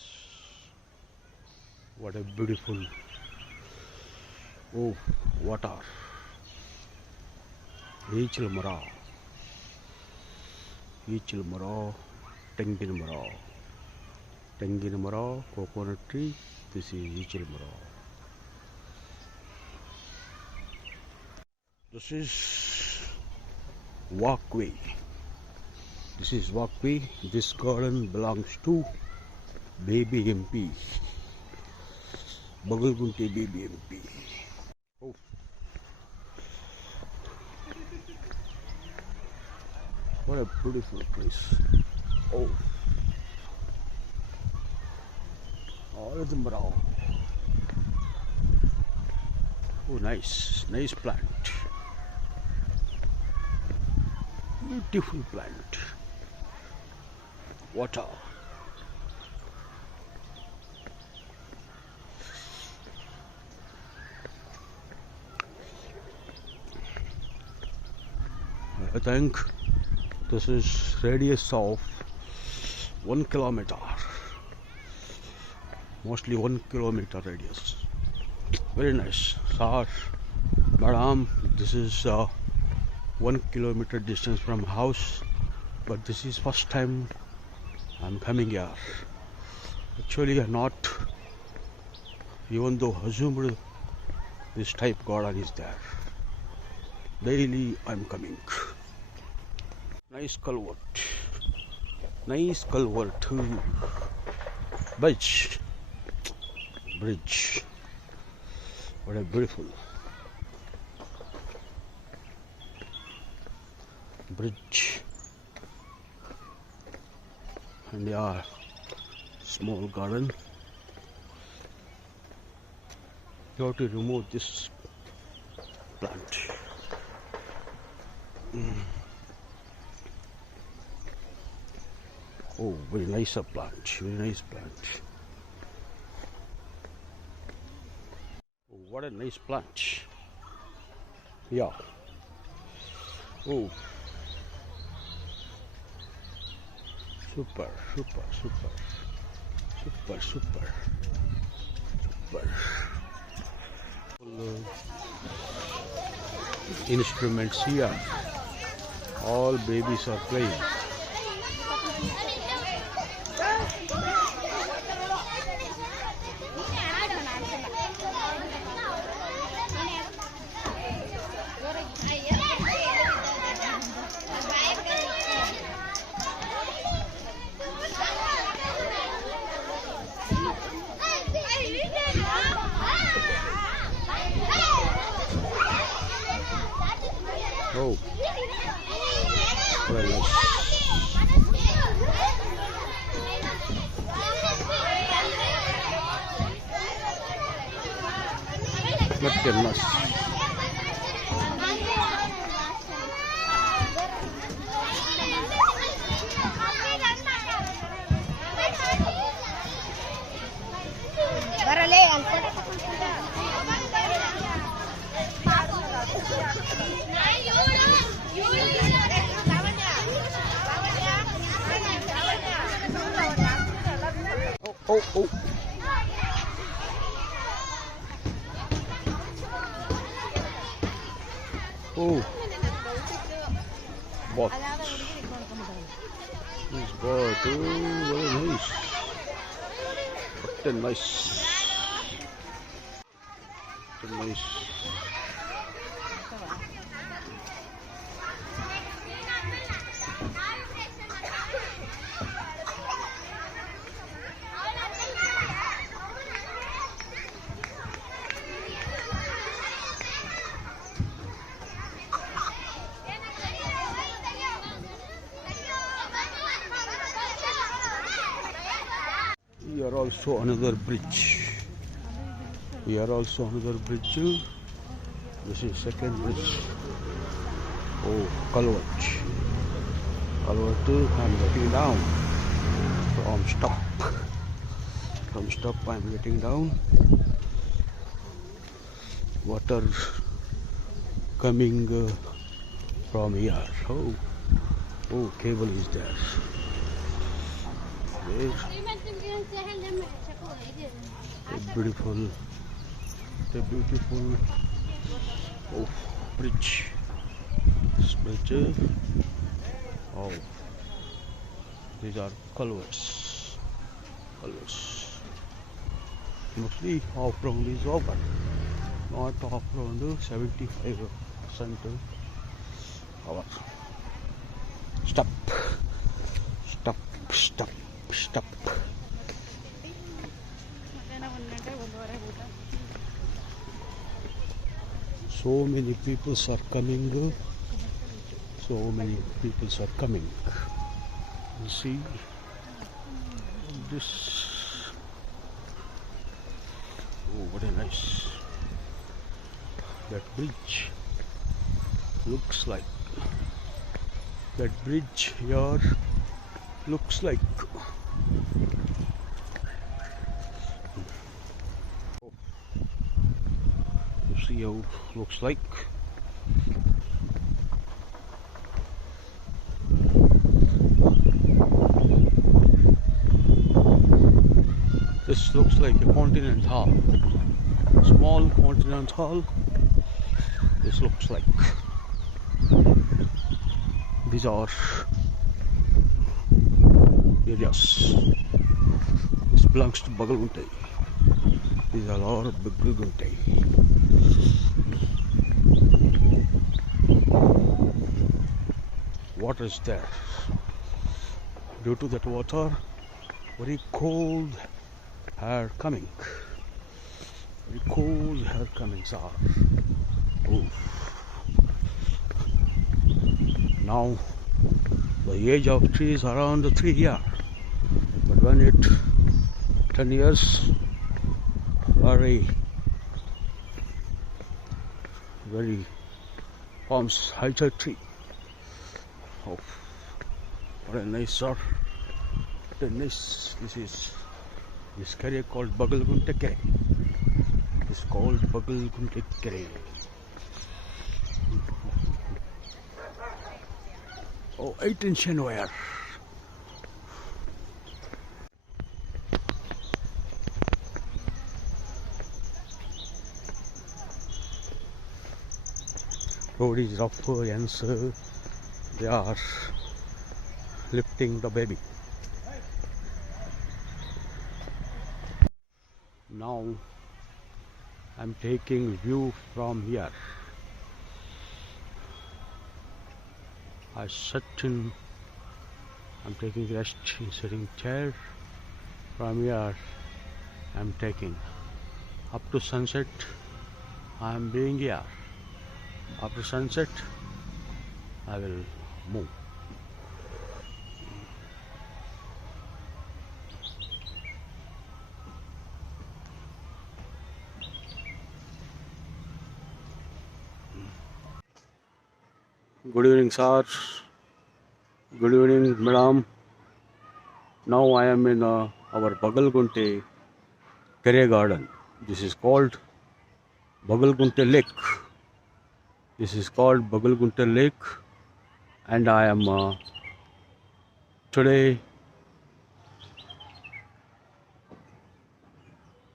this. What a beautiful water. Ichil mara, tengin mara, coconut tree. This is ichil mara. This is walkway. This garden belongs to Baby MP. Bagalgunte Baby MP. Oh. What a beautiful place. Oh. All of them brown. Oh, nice plant. Beautiful plant. Water. I think this is radius of 1 kilometer. Mostly 1 kilometer radius. Very nice. Sir, madam, this is 1 kilometer distance from house, but this is first time I'm coming here. Actually, I'm not, even though assumed this type garden is there. Daily I'm coming. Nice culvert. Bridge. What a beautiful bridge. And yeah, small garden. You have to remove this plant. Oh, very nice plant. Oh, what a nice plant. Yeah. Oh. Super. Instruments here. All babies are playing. Oh, very nice. Look at this. Oh. Oh. What? This bird. Oh, very nice. What a nice. Here also another bridge. This is second bridge. Oh, culvert. I'm getting down from stop. I'm getting down. Water coming from here. Oh, cable is there. beautiful, the beautiful bridge. This bridge. Oh, these are culverts. Culverts. Mostly off-road is over. Not off-road, 75% over. Stop. Stop. Stop. Stop. So many people are coming. So many people are coming. You see this. Oh, what a nice. That bridge looks like. That bridge here looks like. You see how it looks like. This looks like a continent hall. Small continent hall. This looks like. These are areas. This belongs to Bagalgunte. These are all Bagalgunte. Water is there. Due to that water, very cold air coming. Very cold air coming, sir. Oh. Now the age of trees around 3 years, but when it 10 years, very forms heighter tree. Oh, what a nice, sir. What a nice. This area called Bagalgunte Kere. It's called Bagalgunte Kere. Oh, 8-inch wire. Road is rough, hence they are lifting the baby. Now I'm taking view from here. I sit in. I'm taking rest in sitting chair. From here, I'm taking up to sunset. I'm being here. After sunset, I will move. Good evening, sir. Good evening, madam. Now I am in our Bagalgunte Kere garden. This is called Bagalgunte Lake. This is called Bagalgunte Lake, and I am today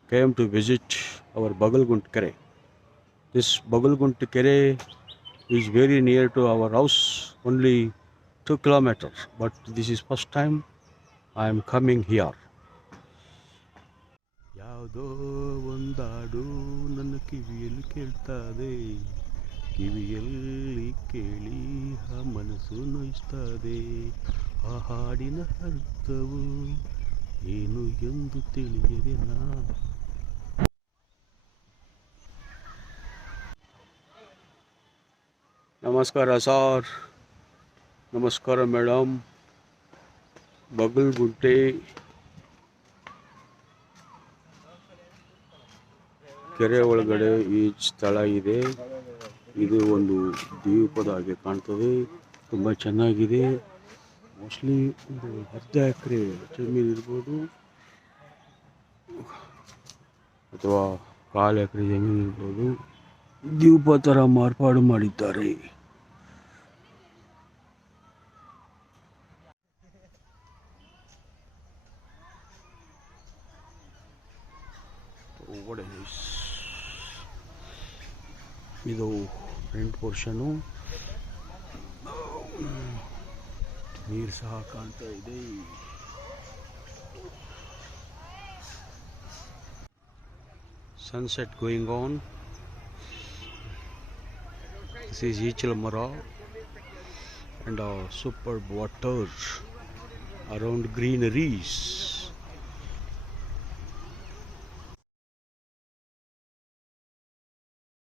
came to visit our Bagalgunte Kere. This Bagalgunte Kere is very near to our house, only 2 kilometers. But this is first time I am coming here. ಯಾವುದೋ ಒಂದಾಡು ನನ್ನ ಕಿವಿಯಲ್ಲಿ ಕೇಳ್ತದೆ, ಕಿವಿಯಲ್ಲಿ ಕೇಳಿ ಆ ಮನಸ್ಸು ನೋಯಿಸ್ತದೆ, ಆ ಹಾಡಿನ ಅರ್ಥವು ಏನು ಎಂದು ತಿಳಿಯದೆನಾ. ನಮಸ್ಕಾರ ಸರ್, ನಮಸ್ಕಾರ ಮೇಡಮ್. ಬಗಲ್ಗುಂಟೆ ಕೆರೆ ಒಳಗಡೆ ಈ ಸ್ಥಳ ಇದೆ. ಇದು ಒಂದು ದ್ವೀಪದ ಹಾಗೆ ಕಾಣ್ತದೆ, ತುಂಬ ಚೆನ್ನಾಗಿದೆ. ಮೋಸ್ಟ್ಲಿ ಒಂದು 10 ಎಕರೆ ಜಮೀನು ಇರ್ಬೋದು, ಅಥವಾ 1/4 ಎಕರೆ ಜಮೀನು ಇರ್ಬೋದು. ದ್ವೀಪ ಥರ ಮಾರ್ಪಾಡು ಮಾಡಿದ್ದಾರೆ. what is this? ಇದು ಫ್ರಂಟ್ ಪೋರ್ಷನು ನೀರು ಸಹ ಕಾಣ್ತಾ ಇದೆ. Sunset going on. This is Ichilamara and superb water around greeneries.